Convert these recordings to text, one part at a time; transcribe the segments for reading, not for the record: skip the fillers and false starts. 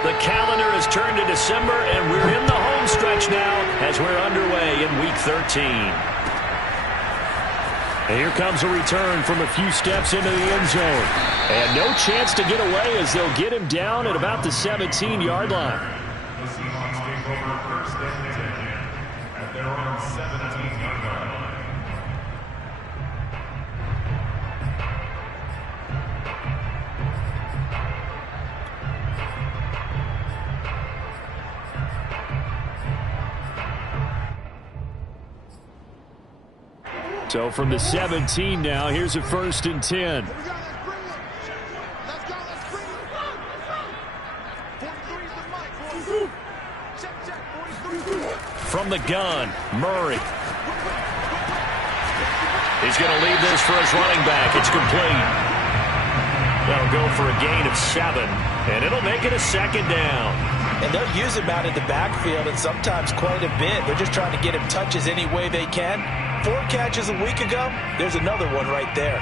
The calendar has turned to December, and we're in the home stretch now as we're underway in Week 13. And here comes a return from a few steps into the end zone. And no chance to get away as they'll get him down at about the 17-yard line. The Seahawks take over first and 10 at their own 17-yard line. So from the 17 now, here's a 1st and 10. From the gun, Murray. He's going to leave this for his running back. It's complete. That'll go for a gain of 7, and it'll make it a 2nd down. And they'll use him out in the backfield, and sometimes quite a bit. They're just trying to get him touches any way they can. 4 catches a week ago, there's another one right there.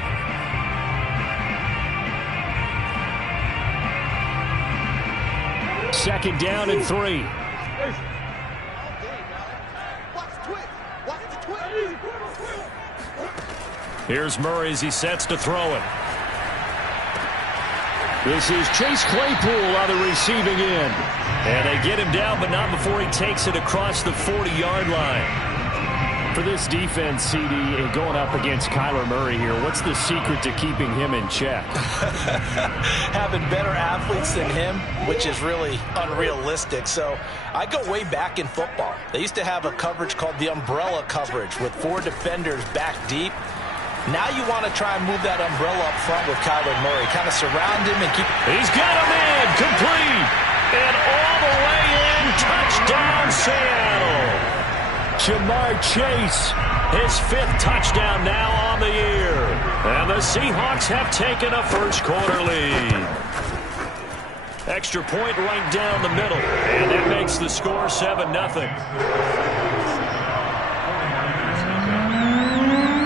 Second down and 3. Here's Murray as he sets to throw it. This is Chase Claypool on the receiving end. And they get him down, but not before he takes it across the 40-yard line. For this defense, CD, and going up against Kyler Murray here, what's the secret to keeping him in check? Having better athletes than him, which is really unrealistic. So I go way back in football. They used to have a coverage called the umbrella coverage with 4 defenders back deep. Now you want to try and move that umbrella up front with Kyler Murray. Kind of surround him and keep... He's got him in, complete, and all the way in, touchdown Seattle. Jamar Chase, his 5th touchdown now on the year. And the Seahawks have taken a first-quarter lead. Extra point right down the middle, and that makes the score 7-0.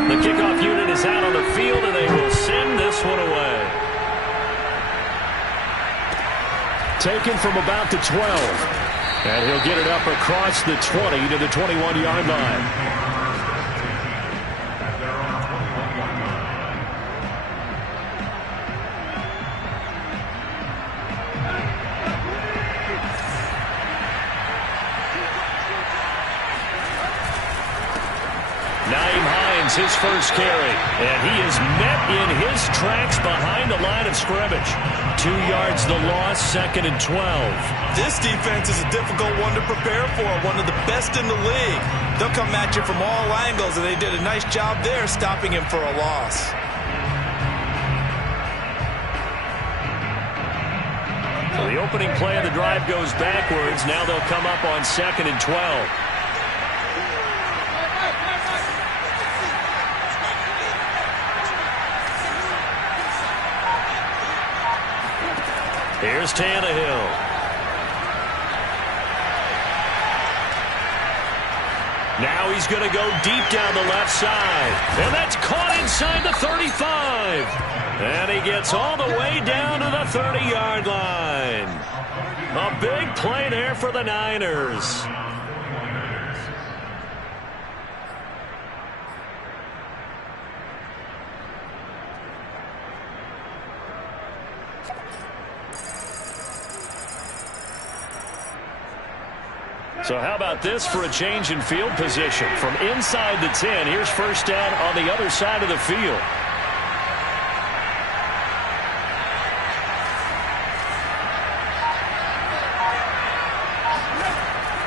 The kickoff unit is out on the field, and they will send this one away. Taken from about the 12. And he'll get it up across the 20 to the 21-yard line. His first carry, and he is met in his tracks behind the line of scrimmage. 2 yards the loss, 2nd and 12. This defense is a difficult one to prepare for, one of the best in the league. They'll come at you from all angles, and they did a nice job there stopping him for a loss. So the opening play of the drive goes backwards. Now they'll come up on 2nd and 12. Here's Tannehill. Now he's going to go deep down the left side. And that's caught inside the 35. And he gets all the way down to the 30-yard line. A big play there for the Niners. So how about this for a change in field position? From inside the 10, here's first down on the other side of the field.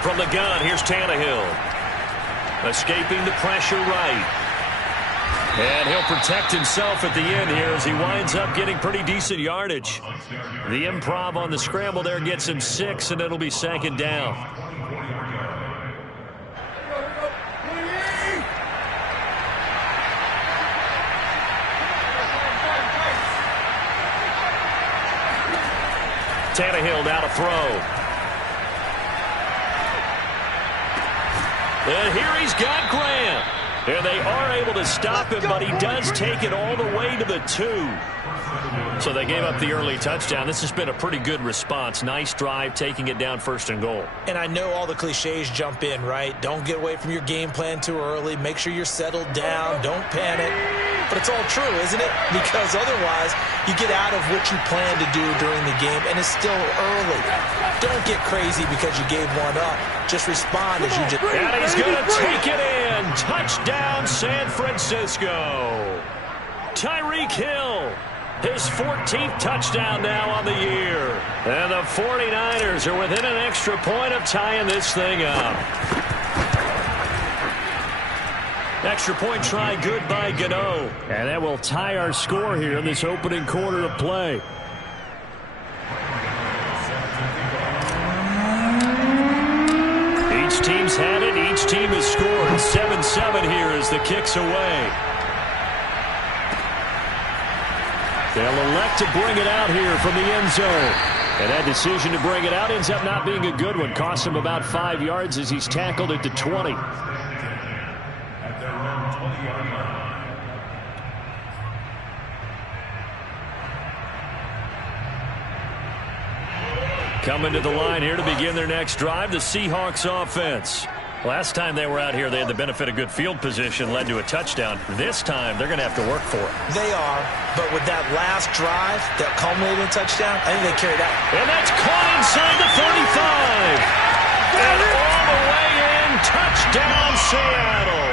From the gun, here's Tannehill. Escaping the pressure right. And he'll protect himself at the end here as he winds up getting pretty decent yardage. The improv on the scramble there gets him 6, and it'll be 2nd down. Tannehill now to throw. And here he's got Grant. And they are able to stop him, but he does take it all the way to the 2. So they gave up the early touchdown. This has been a pretty good response. Nice drive, taking it down 1st and goal. And I know all the cliches jump in, right? Don't get away from your game plan too early. Make sure you're settled down. Don't panic. But it's all true, isn't it? Because otherwise, you get out of what you plan to do during the game, and it's still early. Don't get crazy because you gave one up. Just respond as you just... And he's going to take it in. Touchdown, San Francisco. Tyreek Hill, his 14th touchdown now on the year. And the 49ers are within an extra point of tying this thing up. Extra point try good by Gano. And that will tie our score here in this opening quarter of play. Each team's had it. Each team has scored. 7-7 here as the kick's away. They'll elect to bring it out here from the end zone. And that decision to bring it out ends up not being a good one. Costs him about 5 yards as he's tackled it to 20. Coming to the line here to begin their next drive, the Seahawks offense. Last time they were out here, they had the benefit of good field position, led to a touchdown. This time, they're going to have to work for it. They are, but with that last drive, that culminating touchdown, I think they carried out. And that's caught inside the 35. And all the way in, touchdown Seattle.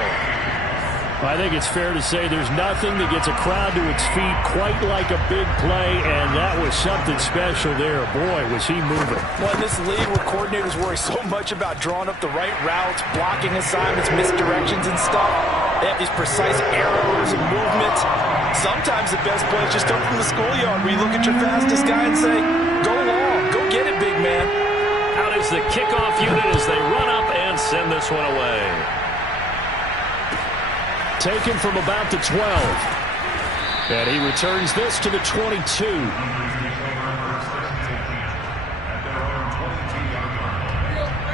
I think it's fair to say there's nothing that gets a crowd to its feet quite like a big play, and that was something special there. Boy, was he moving. Well, in this league where coordinators worry so much about drawing up the right routes, blocking assignments, misdirections and stuff, they have these precise arrows and movements. Sometimes the best play is just up from the schoolyard where you look at your fastest guy and say, go long, go get it, big man. Out is the kickoff unit as they run up and send this one away. Taken from about the 12. And he returns this to the 22.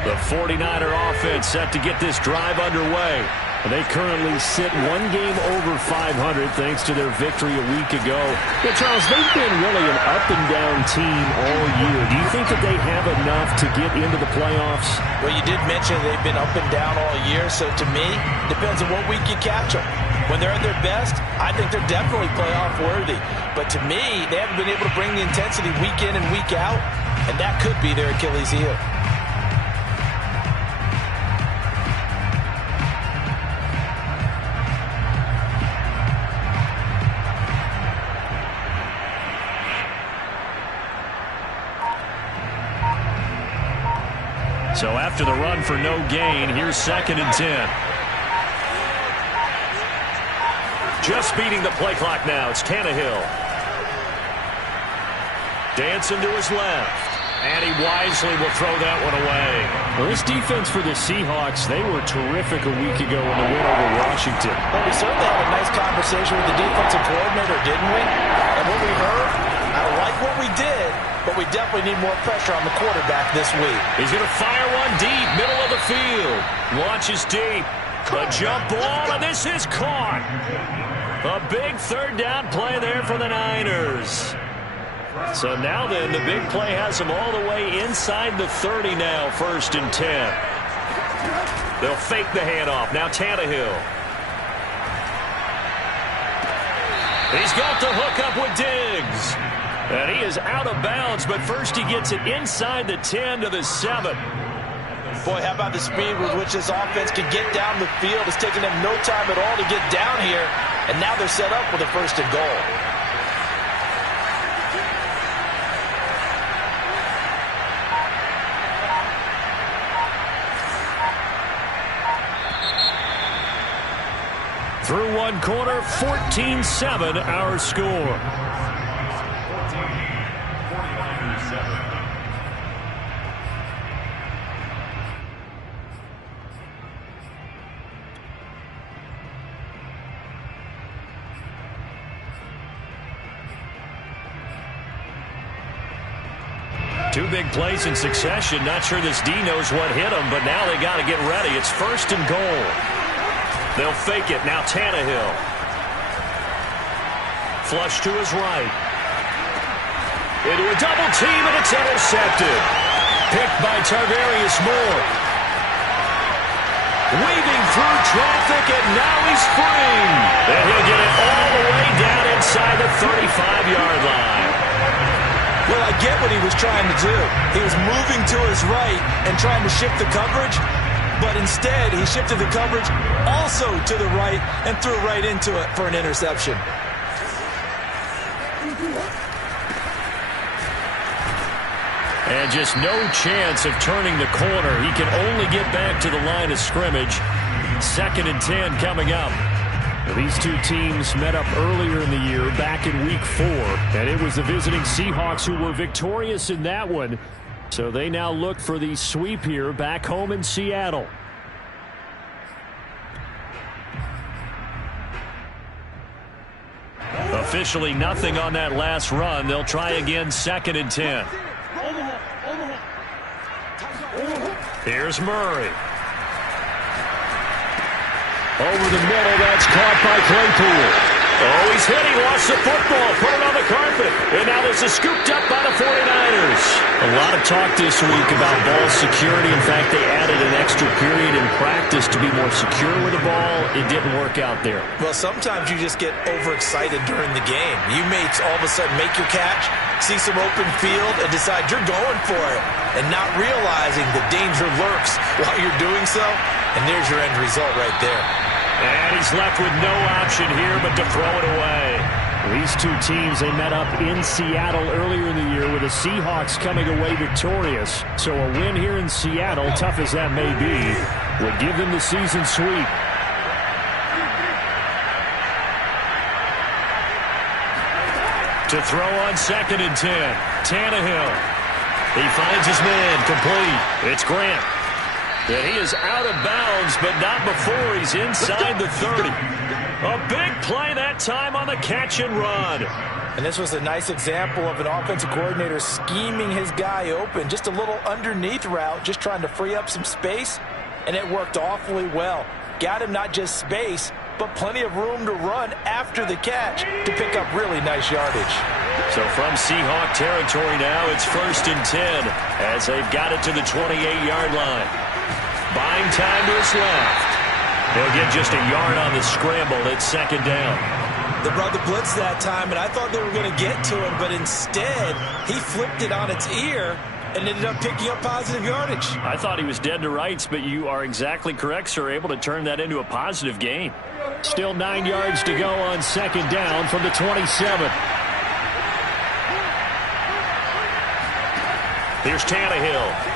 The 49er offense set to get this drive underway. They currently sit one game over 500 thanks to their victory a week ago. Yeah, Charles, they've been really an up-and-down team all year. Do you think that they have enough to get into the playoffs? Well, you did mention they've been up and down all year, so to me, depends on what week you catch them. When they're at their best, I think they're definitely playoff worthy. But to me, they haven't been able to bring the intensity week in and week out, and that could be their Achilles heel. So after the run for no gain, here's 2nd and 10. Just beating the play clock now. It's Tannehill. Dancing to his left. And he wisely will throw that one away. Well, this defense for the Seahawks, they were terrific a week ago in the win over Washington. Well, we certainly had a nice conversation with the defensive coordinator, didn't we? And what we heard, I like what we did, but we definitely need more pressure on the quarterback this week. He's going to fire one deep, middle of the field. Launches deep. A jump ball, and this is caught. A big 3rd down play there for the Niners. So now then, the big play has them all the way inside the 30 now, 1st and 10. They'll fake the handoff. Now Tannehill. He's got the hook up with Diggs. And he is out of bounds, but first he gets it inside the 10 to the 7. Boy, how about the speed with which this offense can get down the field? It's taken them no time at all to get down here, and now they're set up with a 1st and goal. Through one quarter, 14-7 our score. Two big plays in succession. Not sure this D knows what hit him, but now they got to get ready. It's 1st and goal. They'll fake it. Now Tannehill. Flush to his right. Into a double team, and it's intercepted. Picked by Tarvarius Moore. Weaving through traffic, and now he's free. And he'll get it all the way down inside the 35-yard line. Well, I get what he was trying to do. He was moving to his right and trying to shift the coverage, but instead he shifted the coverage also to the right and threw right into it for an interception. And just no chance of turning the corner. He can only get back to the line of scrimmage. 2nd and 10 coming up. These two teams met up earlier in the year, back in Week 4. And it was the visiting Seahawks who were victorious in that one. So they now look for the sweep here back home in Seattle. Officially nothing on that last run. They'll try again 2nd and 10. Here's Murray. Over the middle, that's caught by Claypool. Oh, he's hit. He lost the football. Put it on the carpet. And now this is scooped up by the 49ers. A lot of talk this week about ball security. In fact, they added an extra period in practice to be more secure with the ball. It didn't work out there. Well, sometimes you just get overexcited during the game. You may all of a sudden make your catch, see some open field, and decide you're going for it, and not realizing the danger lurks while you're doing so. And there's your end result right there. And he's left with no option here but to throw it away. These two teams, they met up in Seattle earlier in the year with the Seahawks coming away victorious. So a win here in Seattle, tough as that may be, would give them the season sweep. To throw on 2nd and 10. Tannehill. He finds his man, complete. It's Grant. And he is out of bounds, but not before he's inside the 30. A big play that time on the catch and run. And this was a nice example of an offensive coordinator scheming his guy open. Just a little underneath route, just trying to free up some space, and it worked awfully well. Got him not just space, but plenty of room to run after the catch to pick up really nice yardage. So from Seahawk territory now, it's 1st and 10 as they've got it to the 28-yard line. Buying time to his left. He'll get just a yard on the scramble. It's 2nd down. They brought the blitz that time, and I thought they were going to get to him, but instead he flipped it on its ear and ended up picking up positive yardage. I thought he was dead to rights, but you are exactly correct, sir. Able to turn that into a positive gain. Still 9 yards to go on 2nd down from the 27. Here's Tannehill.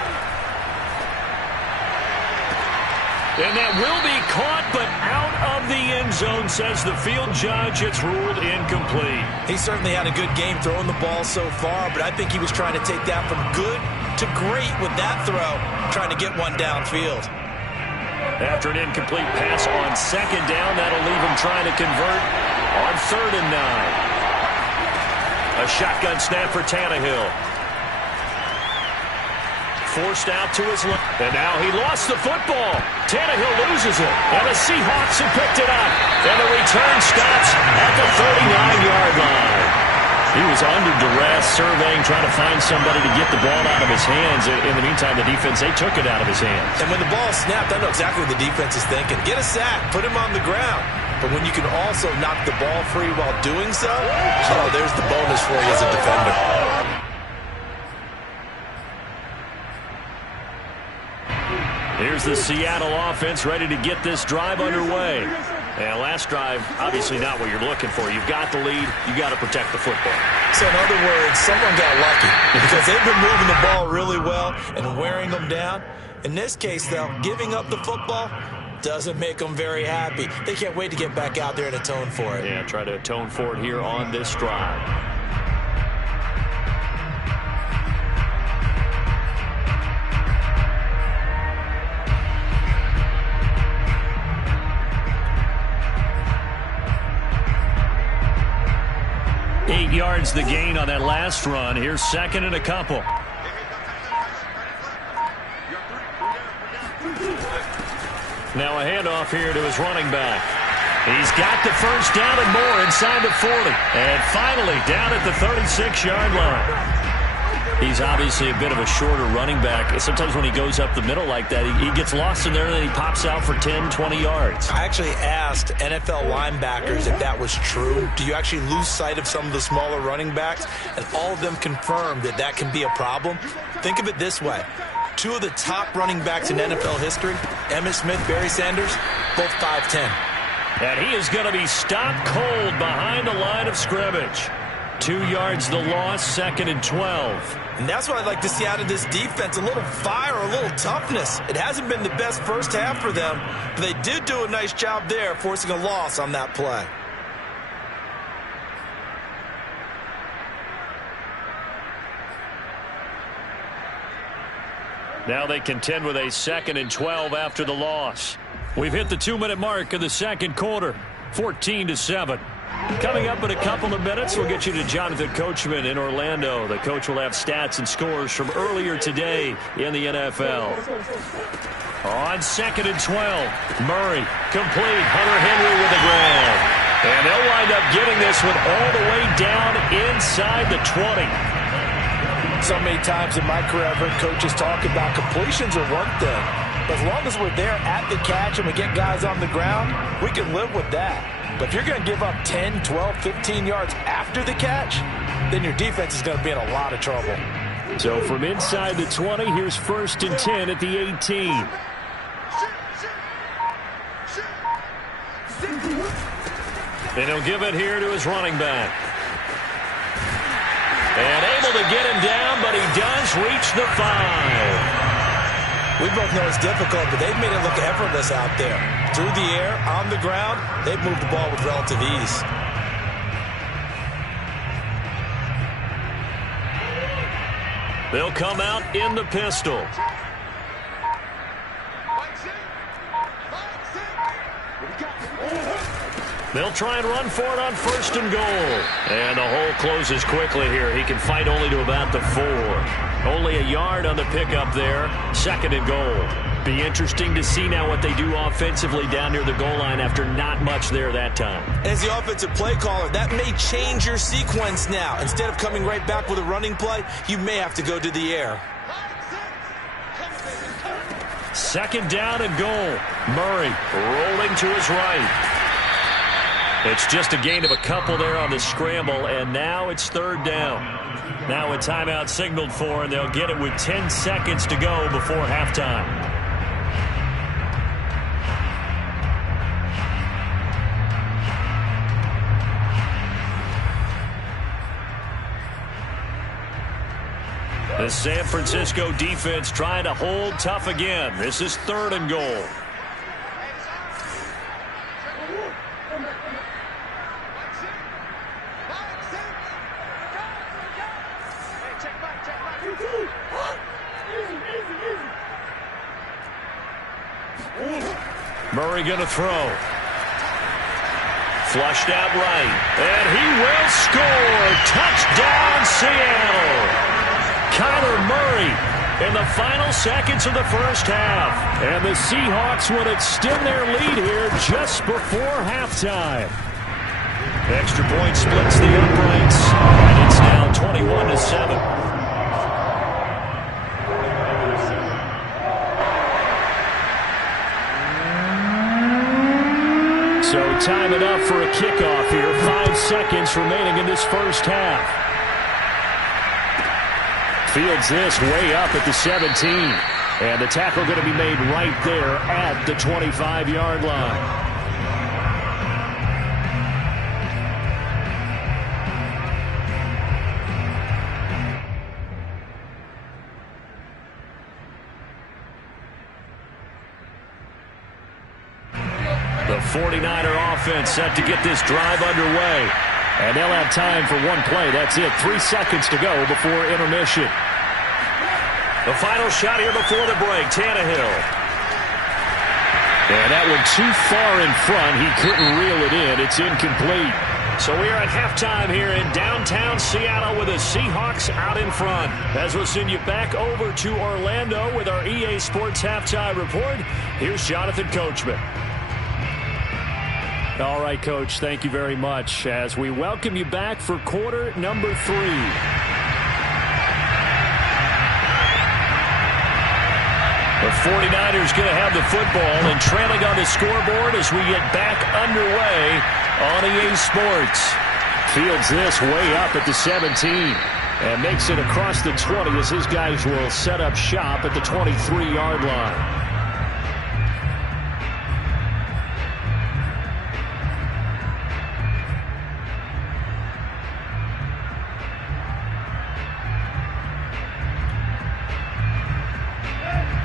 And that will be caught, but out of the end zone, says the field judge. It's ruled incomplete. He certainly had a good game throwing the ball so far, but I think he was trying to take that from good to great with that throw, trying to get one downfield. After an incomplete pass on 2nd down, that'll leave him trying to convert on 3rd and 9. A shotgun snap for Tannehill. Forced out to his left. And now he lost the football. Tannehill loses it. And the Seahawks have picked it up. And the return stops at the 39-yard line. He was under duress, surveying, trying to find somebody to get the ball out of his hands. In the meantime, the defense, they took it out of his hands. And when the ball snapped, I know exactly what the defense is thinking. Get a sack. Put him on the ground. But when you can also knock the ball free while doing so, oh, there's the bonus for you as a defender. Here's the Seattle offense ready to get this drive underway. And last drive, obviously not what you're looking for. You've got the lead. You've got to protect the football. So in other words, someone got lucky because they've been moving the ball really well and wearing them down. In this case, though, giving up the football doesn't make them very happy. They can't wait to get back out there and atone for it. Yeah, try to atone for it here on this drive. Yards the gain on that last run. Here's 2nd and a couple. Now a handoff here to his running back. He's got the first down and more inside the 40. And finally down at the 36-yard line. He's obviously a bit of a shorter running back. Sometimes when he goes up the middle like that, he gets lost in there and then he pops out for 10, 20 yards. I actually asked NFL linebackers if that was true. Do you actually lose sight of some of the smaller running backs? And all of them confirmed that that can be a problem. Think of it this way. Two of the top running backs in NFL history, Emmitt Smith, Barry Sanders, both 5'10". And he is going to be stopped cold behind the line of scrimmage. 2 yards the loss, 2nd and 12. And that's what I'd like to see out of this defense, a little fire, a little toughness. It hasn't been the best first half for them, but they did do a nice job there, forcing a loss on that play. Now they contend with a 2nd and 12 after the loss. We've hit the 2-minute mark of the second quarter, 14-7. Coming up in a couple of minutes, we'll get you to Jonathan Coachman in Orlando. The coach will have stats and scores from earlier today in the NFL. On 2nd and 12, Murray, complete, Hunter Henry with the grab. And they'll wind up getting this one all the way down inside the 20. So many times in my career, I've heard coaches talk about completions are one thing. But as long as we're there at the catch and we get guys on the ground, we can live with that. But if you're going to give up 10, 12, 15 yards after the catch, then your defense is going to be in a lot of trouble. So from inside the 20, here's 1st and 10 at the 18. And he'll give it here to his running back. And able to get him down, but he does reach the 5. We both know it's difficult, but they've made it look effortless out there. Through the air, on the ground, they've moved the ball with relative ease. They'll come out in the pistol. They'll try and run for it on 1st and goal. And the hole closes quickly here. He can fight only to about the 4. Only a yard on the pickup there. 2nd and goal. Be interesting to see now what they do offensively down near the goal line after not much there that time. As the offensive play caller, that may change your sequence now. Instead of coming right back with a running play, you may have to go to the air. 2nd down and goal. Murray rolling to his right. It's just a gain of a couple there on the scramble, and now it's 3rd down. Now a timeout signaled for, and they'll get it with 10 seconds to go before halftime. The San Francisco defense trying to hold tough again. This is 3rd and goal. Murray going to throw. Flushed out right. And he will score. Touchdown, Seattle. Kyler Murray in the final seconds of the first half. And the Seahawks would extend their lead here just before halftime. Extra point splits the uprights. And it's now 21-7. So time it up for a kickoff here. 5 seconds remaining in this first half. Fields this way up at the 17. And the tackle going to be made right there at the 25-yard line. The 49er offense set to get this drive underway. And they'll have time for one play. That's it. 3 seconds to go before intermission. The final shot here before the break. Tannehill. And that one too far in front. He couldn't reel it in. It's incomplete. So we are at halftime here in downtown Seattle with the Seahawks out in front. As we'll send you back over to Orlando with our EA Sports Halftime Report, here's Jonathan Coachman. All right, Coach, thank you very much as we welcome you back for quarter number 3. The 49ers going to have the football and trailing on the scoreboard as we get back underway on EA Sports. Fields this way up at the 17 and makes it across the 20 as his guys will set up shop at the 23-yard line.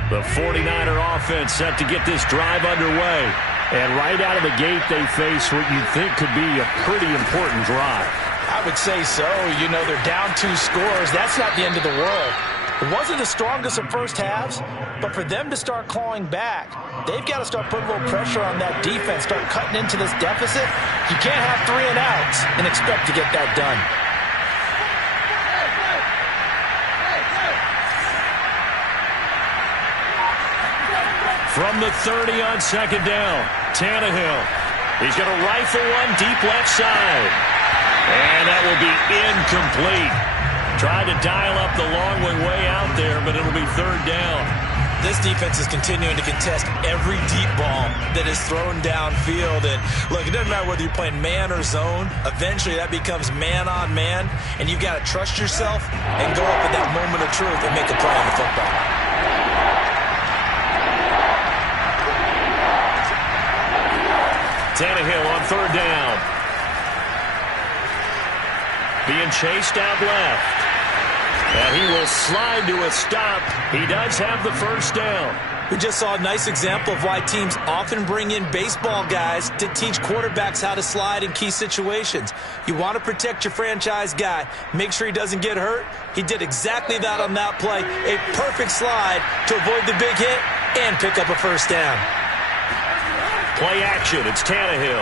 The 49er offense set to get this drive underway. And right out of the gate, they face what you'd think could be a pretty important drive. I would say so. You know, they're down 2 scores. That's not the end of the world. It wasn't the strongest of first halves, but for them to start clawing back, they've got to start putting a little pressure on that defense, start cutting into this deficit. You can't have 3 and outs and expect to get that done. From the 30 on second down, Tannehill. He's going to rifle one deep left side. And that will be incomplete. Tried to dial up the long way out there, but it'll be third down. This defense is continuing to contest every deep ball that is thrown downfield. And look, it doesn't matter whether you're playing man or zone. Eventually that becomes man on man. And you've got to trust yourself and go up at that moment of truth and make a play on the football. Tannehill on third down. Being chased out left. And he will slide to a stop. He does have the first down. We just saw a nice example of why teams often bring in baseball guys to teach quarterbacks how to slide in key situations. You want to protect your franchise guy. Make sure he doesn't get hurt. He did exactly that on that play. A perfect slide to avoid the big hit and pick up a first down. Play action. It's Tannehill.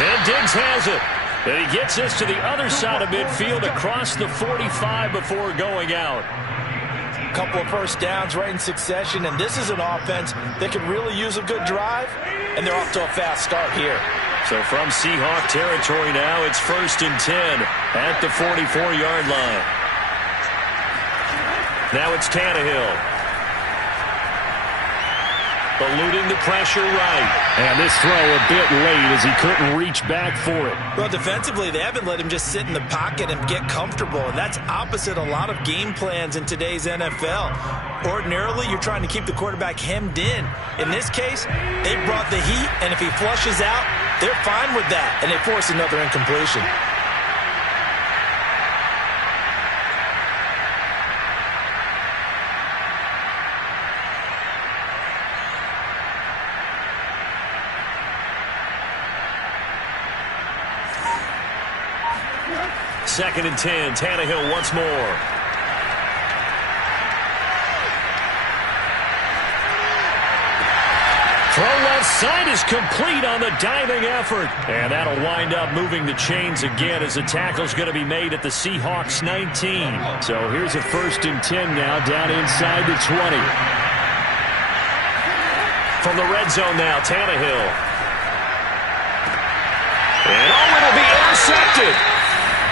And Diggs has it. And he gets this to the other side of midfield across the 45 before going out. A couple of first downs right in succession, and this is an offense that could really use a good drive, and they're off to a fast start here. So from Seahawk territory now, it's 1st and 10 at the 44-yard line. Now it's Tannehill. Eluding the pressure right. And this throw a bit late as he couldn't reach back for it. Well, defensively, they haven't let him just sit in the pocket and get comfortable. And that's opposite a lot of game plans in today's NFL. Ordinarily, you're trying to keep the quarterback hemmed in. In this case, they brought the heat, and if he flushes out, they're fine with that. And they force another incompletion. Second and 10. Tannehill once more. Throw left side is complete on the diving effort. And that'll wind up moving the chains again as the tackle's going to be made at the Seahawks 19. So here's a 1st and 10 now down inside the 20. From the red zone now, Tannehill. And it'll be intercepted.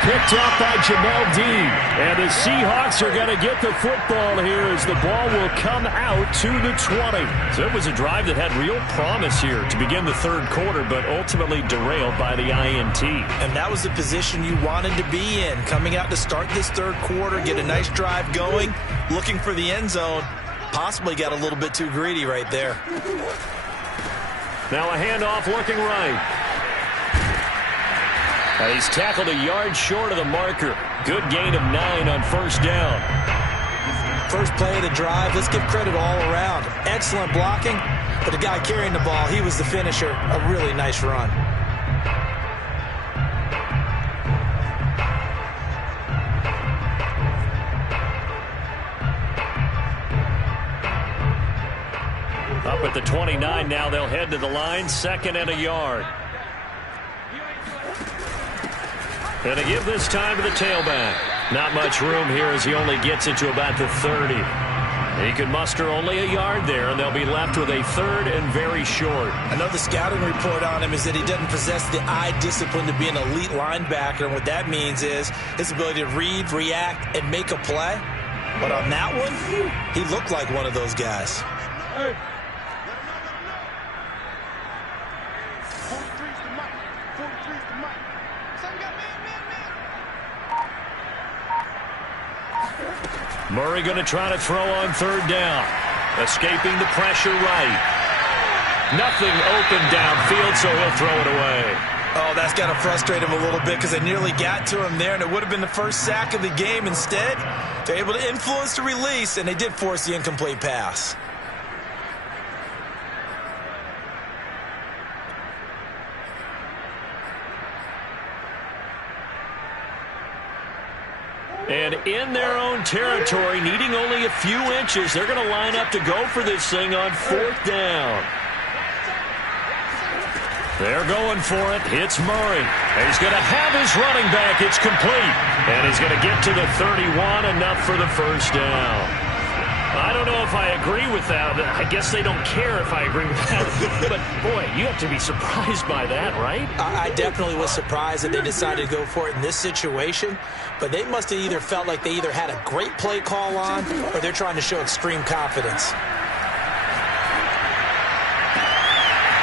Picked up by Jamel Dean. And the Seahawks are going to get the football here as the ball will come out to the 20. So it was a drive that had real promise here to begin the third quarter, but ultimately derailed by the INT. And that was the position you wanted to be in. Coming out to start this third quarter, get a nice drive going, looking for the end zone. Possibly got a little bit too greedy right there. Now a handoff looking right. And he's tackled a yard short of the marker. Good gain of 9 on first down. First play of the drive. Let's give credit all around. Excellent blocking, but the guy carrying the ball, he was the finisher. A really nice run. Up at the 29 now. They'll head to the line, 2nd and a yard. And they give this time to the tailback. Not much room here as he only gets it to about the 30. He can muster only a yard there, and they'll be left with a 3rd and very short. I know the scouting report on him is that he doesn't possess the eye discipline to be an elite linebacker, and what that means is his ability to read, react, and make a play. But on that one, he looked like one of those guys. Murray going to try to throw on 3rd down. Escaping the pressure right. Nothing open downfield, so he'll throw it away. Oh, that's got to frustrate him a little bit because they nearly got to him there, and it would have been the first sack of the game. Instead, they're able to influence the release, and they did force the incomplete pass. And in their own territory, needing only a few inches, they're going to line up to go for this thing on 4th down. They're going for it. It's Murray. He's going to have his running back. It's complete. And he's going to get to the 31, enough for the 1st down. I don't know if I agree with that. I guess they don't care if I agree with that. But, boy, you have to be surprised by that, right? I definitely was surprised that they decided to go for it in this situation. But they must have either felt like they either had a great play call on or they're trying to show extreme confidence.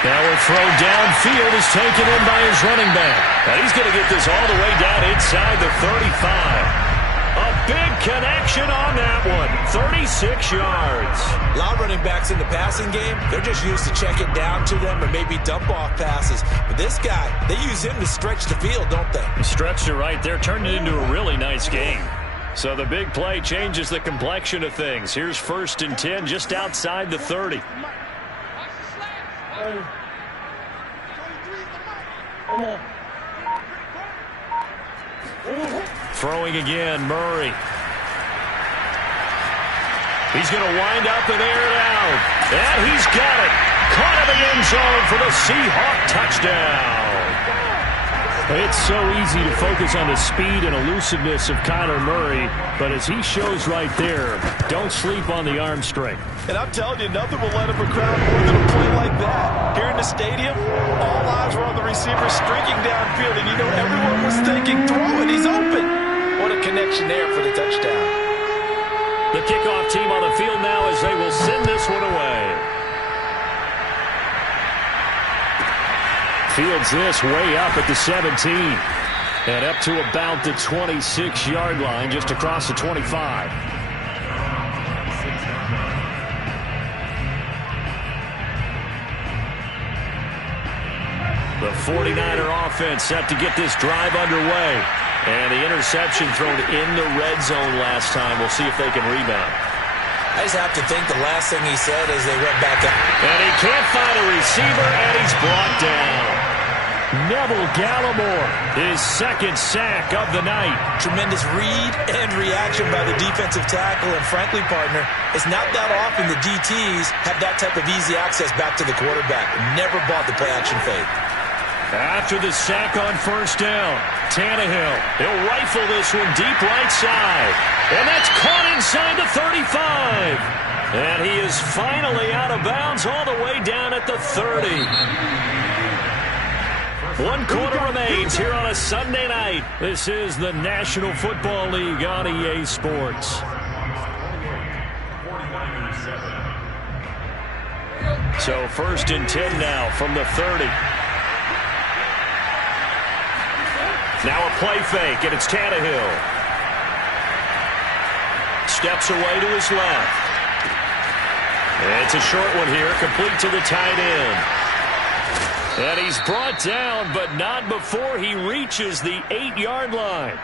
Now a throw downfield is taken in by his running back. And he's going to get this all the way down inside the 35. A big connection on that one. 36 yards. A lot of running backs in the passing game, they're just used to check it down to them or maybe dump off passes. But this guy, they use him to stretch the field, don't they? Stretched it right there, turned it into a really nice game. So the big play changes the complexion of things. Here's 1st and 10 just outside the 30. Throwing again, Murray. He's going to wind up and air it out. And he's got it. Caught in the end zone for the Seahawk touchdown. It's so easy to focus on the speed and elusiveness of Kyler Murray, but as he shows right there, don't sleep on the arm strength. And I'm telling you, nothing will let him a crowd more than a play like that. Here in the stadium, all eyes were on the receiver streaking downfield, and you know everyone was thinking, throw it, he's open. What a connection there for the touchdown. The kickoff team on the field now as they will send this one away. Fields this way up at the 17. And up to about the 26-yard line, just across the 25. The 49er offense set to get this drive underway. And the interception thrown in the red zone last time. We'll see if they can rebound. I just have to think the last thing he said as they went back up. And he can't find a receiver, and he's brought down. Neville Gallimore, his 2nd sack of the night. Tremendous read and reaction by the defensive tackle. And frankly, partner, it's not that often the DTs have that type of easy access back to the quarterback. Never bought the play-action fake. After the sack on 1st down, Tannehill, he'll rifle this one deep right side. And that's caught inside the 35. And he is finally out of bounds all the way down at the 30. 1 quarter remains here on a Sunday night. This is the National Football League on EA Sports. So 1st and 10 now from the 30. Now a play fake, and it's Tannehill. Steps away to his left. It's a short one here, complete to the tight end. And he's brought down, but not before he reaches the 8-yard line.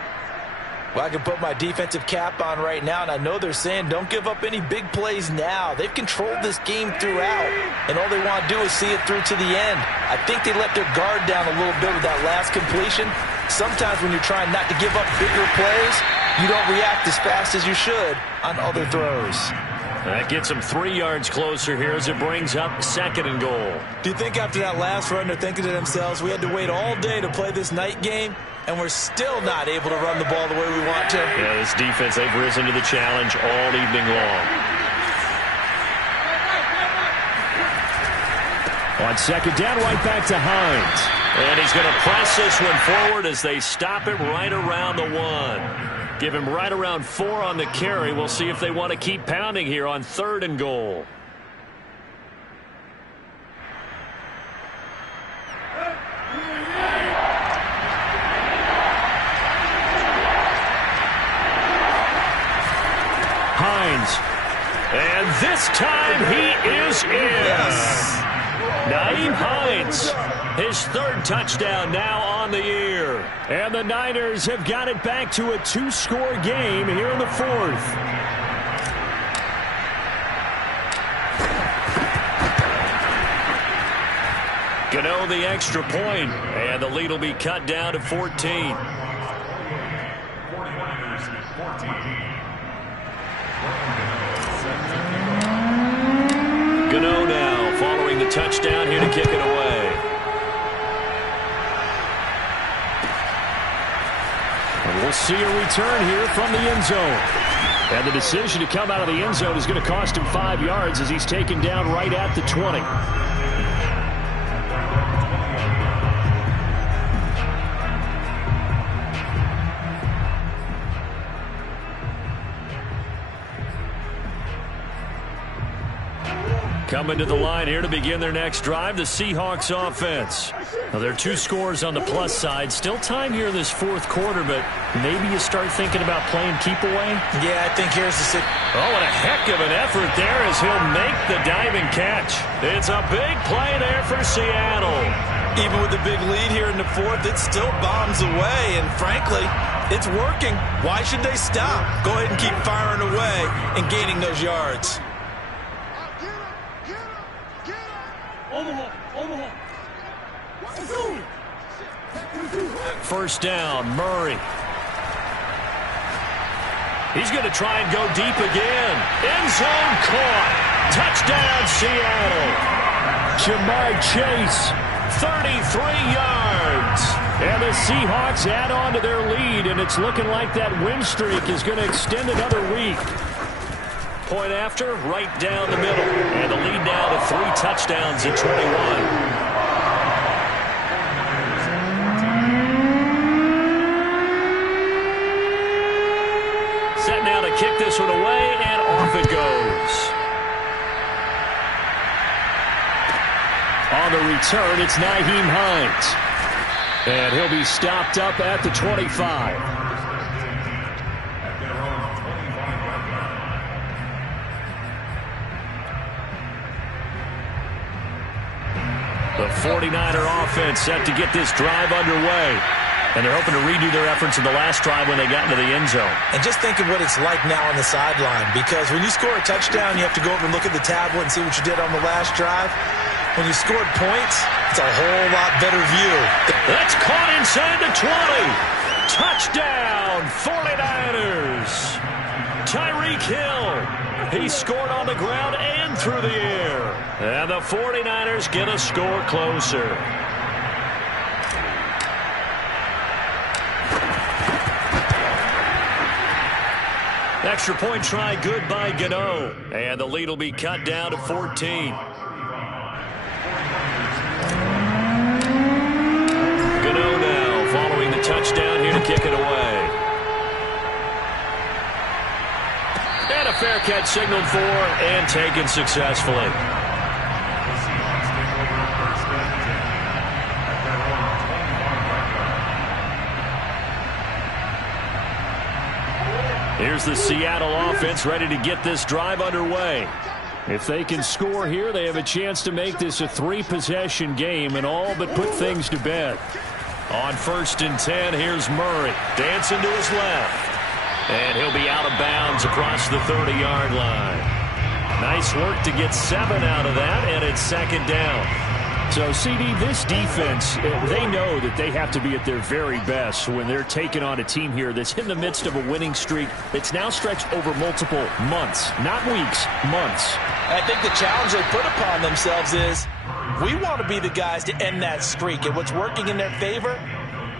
Well, I can put my defensive cap on right now, and I know they're saying don't give up any big plays now. They've controlled this game throughout, and all they want to do is see it through to the end. I think they let their guard down a little bit with that last completion. Sometimes when you're trying not to give up bigger plays, you don't react as fast as you should on other throws. That gets them 3 yards closer here as it brings up 2nd and goal. Do you think after that last run they're thinking to themselves, we had to wait all day to play this night game, and we're still not able to run the ball the way we want to? Yeah, this defense, they've risen to the challenge all evening long. On 2nd down, right back to Hines. And he's going to press this one forward as they stop him right around the 1. Give him right around 4 on the carry. We'll see if they want to keep pounding here on 3rd and goal. Hines. And this time he is in. Yes. Nyheim Hines, his 3rd touchdown now on the year. And the Niners have got it back to a 2-score game here in the 4th. Gano the extra point, and the lead will be cut down to 14. 49ers 14. Gano now following the touchdown here to kick it away. And we'll see a return here from the end zone. And the decision to come out of the end zone is going to cost him 5 yards as he's taken down right at the 20. Coming to the line here to begin their next drive, the Seahawks offense. Now, there are 2 scores on the plus side. Still time here in this 4th quarter, but maybe you start thinking about playing keep away? Yeah, I think here's the sit. Oh, and a heck of an effort there as he'll make the diving catch. It's a big play there for Seattle. Even with the big lead here in the 4th, it still bombs away, and frankly, it's working. Why should they stop? Go ahead and keep firing away and gaining those yards. First down, Murray. He's going to try and go deep again. End zone caught. Touchdown, Seattle. Jamar Chase, 33 yards. And the Seahawks add on to their lead, and it's looking like that win streak is going to extend another week. Point after, right down the middle. And the lead now to 3 touchdowns at 21. Set now to kick this one away, and off it goes. On the return, it's Nyheim Hines. And he'll be stopped up at the 25. The 49er offense set to get this drive underway. And they're hoping to redo their efforts in the last drive when they got into the end zone. And just think of what it's like now on the sideline, because when you score a touchdown, you have to go over and look at the tablet and see what you did on the last drive. When you scored points, it's a whole lot better view. That's caught inside the 20. Touchdown, 49ers. Tyreek Hill. He scored on the ground and through the air. And the 49ers get a score closer. Extra point try good by Gano. And the lead will be cut down to 14. Gano now following the touchdown here to kick it away. And a fair catch signaled for and taken successfully. Here's the Seattle offense ready to get this drive underway. If they can score here, they have a chance to make this a 3-possession game and all but put things to bed. On 1st and 10, here's Murray. Dancing to his left. And he'll be out of bounds across the 30-yard line. Nice work to get 7 out of that, and it's 2nd down. So, CD, this defense, they know that they have to be at their very best when they're taking on a team here that's in the midst of a winning streak that's now stretched over multiple months, not weeks, months. I think the challenge they put upon themselves is we want to be the guys to end that streak. And what's working in their favor?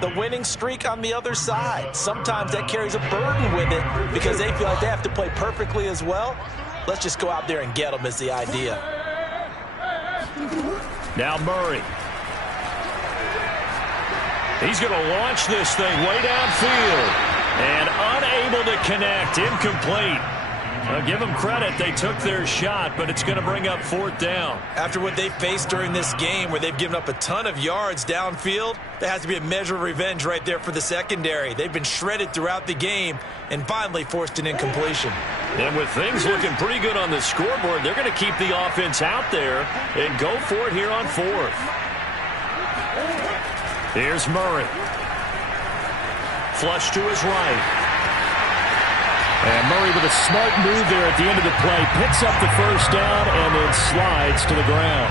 The winning streak on the other side. Sometimes that carries a burden with it because they feel like they have to play perfectly as well. Let's just go out there and get them is the idea. Now Murray. He's going to launch this thing way downfield. And unable to connect. Incomplete. Give them credit. They took their shot, but it's going to bring up 4th down. After what they faced during this game where they've given up a ton of yards downfield, there has to be a measure of revenge right there for the secondary. They've been shredded throughout the game and finally forced an incompletion. And with things looking pretty good on the scoreboard, they're going to keep the offense out there and go for it here on 4th. Here's Murray. Flush to his right. And Murray with a smart move there at the end of the play. Picks up the first down and then slides to the ground.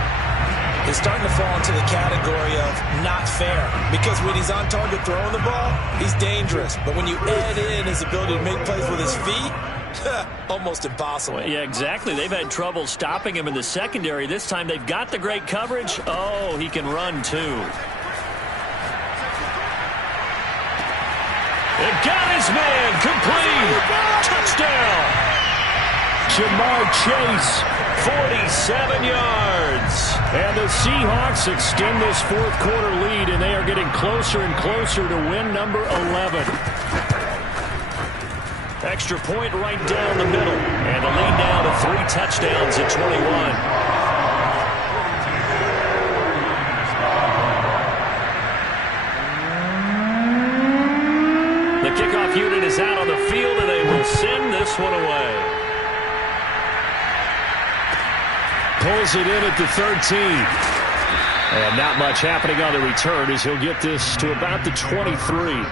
He's starting to fall into the category of not fair. Because when he's on target throwing the ball, he's dangerous. But when you add in his ability to make plays with his feet, almost impossible. Well, yeah, exactly. They've had trouble stopping him in the secondary. This time they've got the great coverage. Oh, he can run too. It got his man. Complete. Touchdown. Jamar Chase, 47 yards. And the Seahawks extend this 4th quarter lead, and they are getting closer and closer to win number 11. Extra point right down the middle. And the lead now to 3 touchdowns at 21. The kickoff unit is out on the field, and they will send this one away. Pulls it in at the 13. And not much happening on the return as he'll get this to about the 23.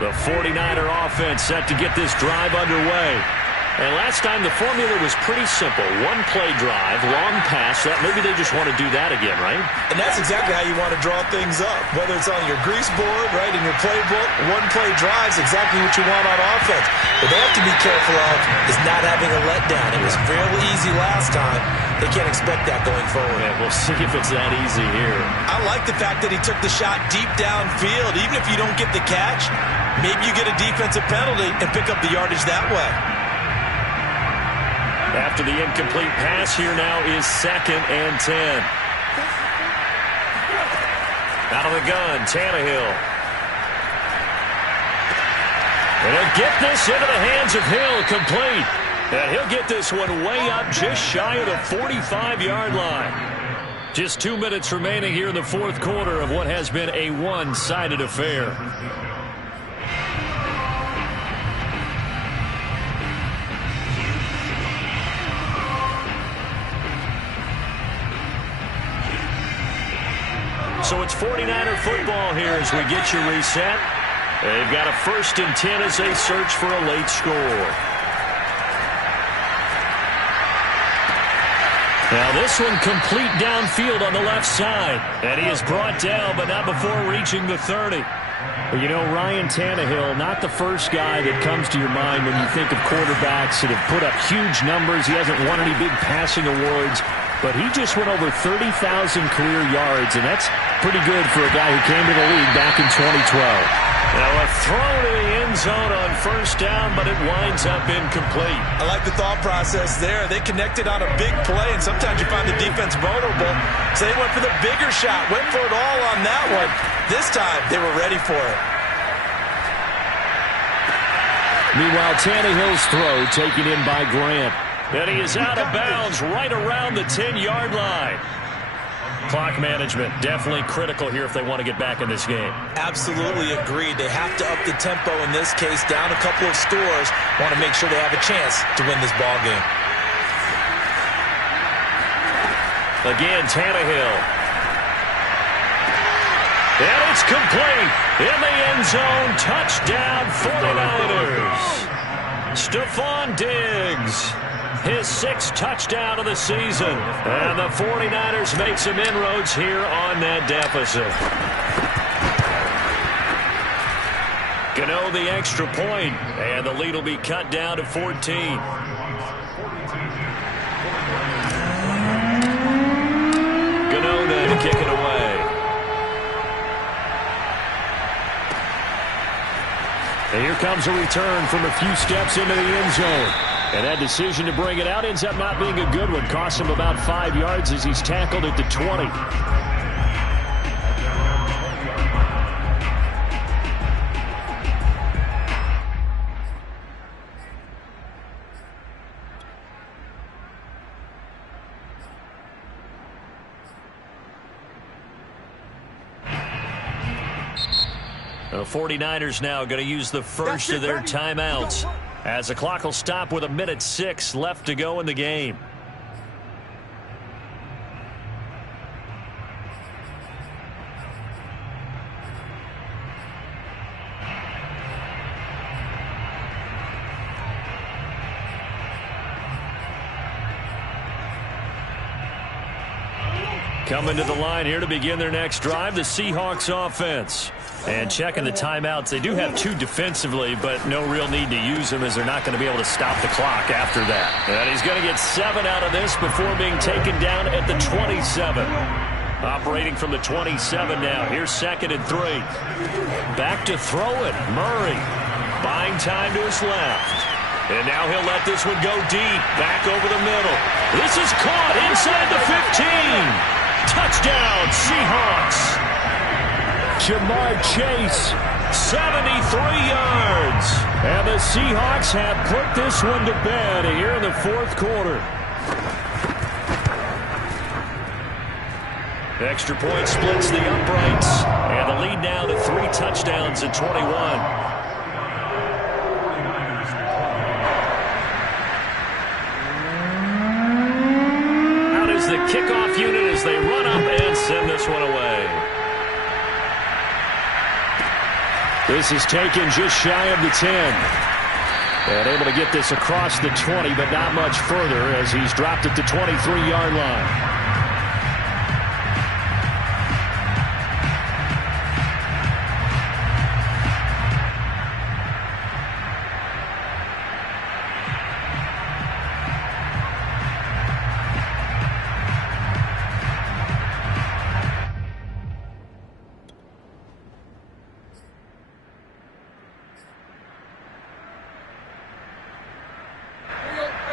The 49er offense set to get this drive underway. And last time the formula was pretty simple. One play drive, long pass. That maybe they just want to do that again, right? And that's exactly how you want to draw things up. Whether it's on your grease board, right, in your playbook, one play drive is exactly what you want on offense. What they have to be careful of is not having a letdown. It was fairly easy last time. They can't expect that going forward. Yeah, we'll see if it's that easy here. I like the fact that he took the shot deep downfield. Even if you don't get the catch, maybe you get a defensive penalty and pick up the yardage that way. After the incomplete pass, here now is 2nd and 10. Out of the gun, Tannehill. And he'll get this into the hands of Hill, complete. And he'll get this one way up just shy of the 45-yard line. Just 2 minutes remaining here in the 4th quarter of what has been a one-sided affair. So it's 49er football here as we get you reset. They've got a 1st and 10 as they search for a late score. Now this one complete downfield on the left side. And he is brought down, but not before reaching the 30. Well, you know, Ryan Tannehill, not the first guy that comes to your mind when you think of quarterbacks that have put up huge numbers. He hasn't won any big passing awards. But he just went over 30,000 career yards, and that's pretty good for a guy who came to the league back in 2012. Now a throw to the end zone on 1st down, but it winds up incomplete. I like the thought process there. They connected on a big play, and sometimes you find the defense vulnerable. So they went for the bigger shot, went for it all on that one. This time, they were ready for it. Meanwhile, Tannehill's throw taken in by Grant. And he is out of bounds right around the 10-yard line. Clock management definitely critical here if they want to get back in this game. Absolutely agreed. They have to up the tempo in this case, down a couple of scores. Want to make sure they have a chance to win this ball game. Again, Tannehill. And it's complete. In the end zone, touchdown 49ers. Stephon Diggs, his 6th touchdown of the season. And the 49ers make some inroads here on that deficit. Gano the extra point, and the lead will be cut down to 14. Gano to kick it away. And here comes a return from a few steps into the end zone. And that decision to bring it out ends up not being a good one. Costs him about 5 yards as he's tackled at the 20. The 49ers now going to use the first of their timeouts as the clock will stop with 1:06 left to go in the game. Coming to the line here to begin their next drive, the Seahawks offense. And checking the timeouts, they do have 2 defensively, but no real need to use them as they're not going to be able to stop the clock after that. And he's going to get 7 out of this before being taken down at the 27. Operating from the 27 now. Here's 2nd and 3. Back to throw it. Murray buying time to his left. And now he'll let this one go deep. Back over the middle. This is caught inside the 15. Touchdown, Seahawks. Jamar Chase, 73 yards. And the Seahawks have put this one to bed here in the 4th quarter. Extra point splits the uprights. And the lead now to 3 touchdowns at 21. Out is the kickoff unit as they run up and send this one away. This is taken just shy of the 10. And able to get this across the 20, but not much further as he's dropped at the 23-yard line.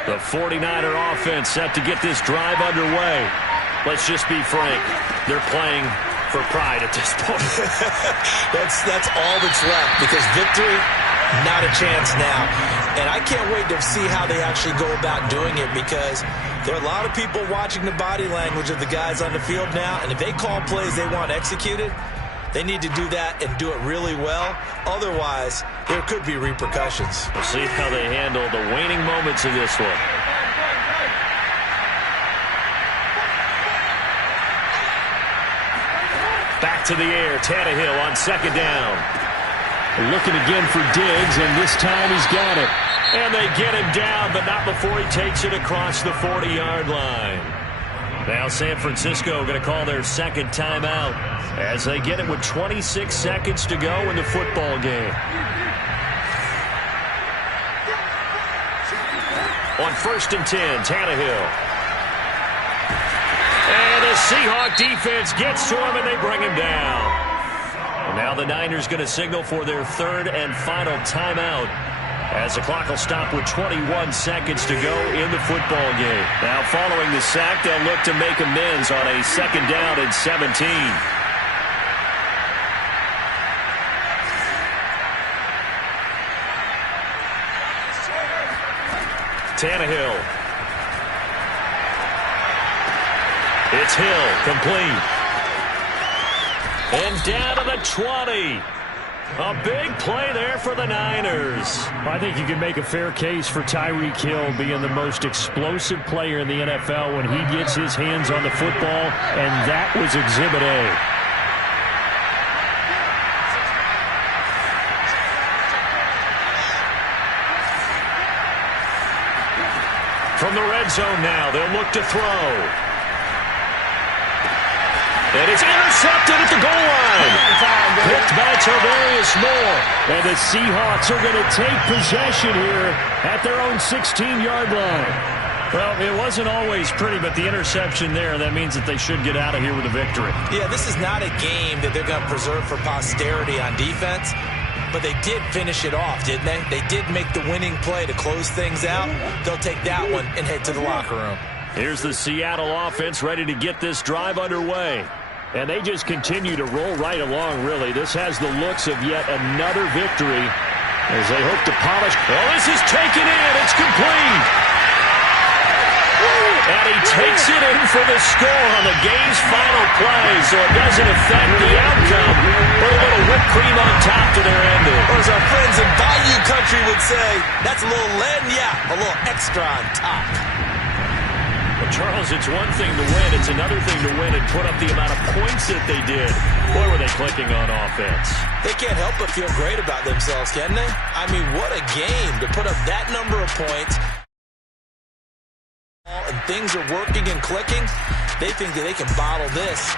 The 49er offense set to get this drive underway. Let's just be frank. They're playing for pride at this point. That's all that's left because victory, not a chance now. And I can't wait to see how they actually go about doing it because there are a lot of people watching the body language of the guys on the field now. And if they call plays they want executed, they need to do that and do it really well. Otherwise, there could be repercussions. We'll see how they handle the waning moments of this one. Back to the air, Tannehill on 2nd down. Looking again for Diggs, and this time he's got it. And they get him down, but not before he takes it across the 40-yard line. Now San Francisco going to call their 2nd timeout as they get it with 26 seconds to go in the football game. On 1st and 10, Tannehill. And the Seahawk defense gets to him, and they bring him down. And now the Niners going to signal for their 3rd and final timeout as the clock will stop with 21 seconds to go in the football game. Now following the sack, they'll look to make amends on a 2nd down and 17. Tannehill. It's Hill, complete. And down to the 20. A big play there for the Niners. I think you can make a fair case for Tyreek Hill being the most explosive player in the NFL when he gets his hands on the football, and that was Exhibit A. From the red zone now, they'll look to throw. And it's intercepted at the goal line. Picked by Tavarius Moore. And the Seahawks are going to take possession here at their own 16-yard line. Well, it wasn't always pretty, but the interception there, that means that they should get out of here with a victory. Yeah, this is not a game that they're going to preserve for posterity on defense, but they did finish it off, didn't they? They did make the winning play to close things out. They'll take that one and head to the locker room. Here's the Seattle offense ready to get this drive underway. And they just continue to roll right along, really. This has the looks of yet another victory as they hope to polish. Well, this is taken in. It's complete. And he takes it in for the score on the game's final play, so it doesn't affect the outcome. Put a little whipped cream on top to their ending. Or as our friends in Bayou Country would say, that's a little a little extra on top. Well, Charles, it's one thing to win. It's another thing to win and put up the amount of points that they did. Boy, were they clicking on offense. They can't help but feel great about themselves, can they? I mean, what a game to put up that number of points. And things are working and clicking. They think that they can bottle this.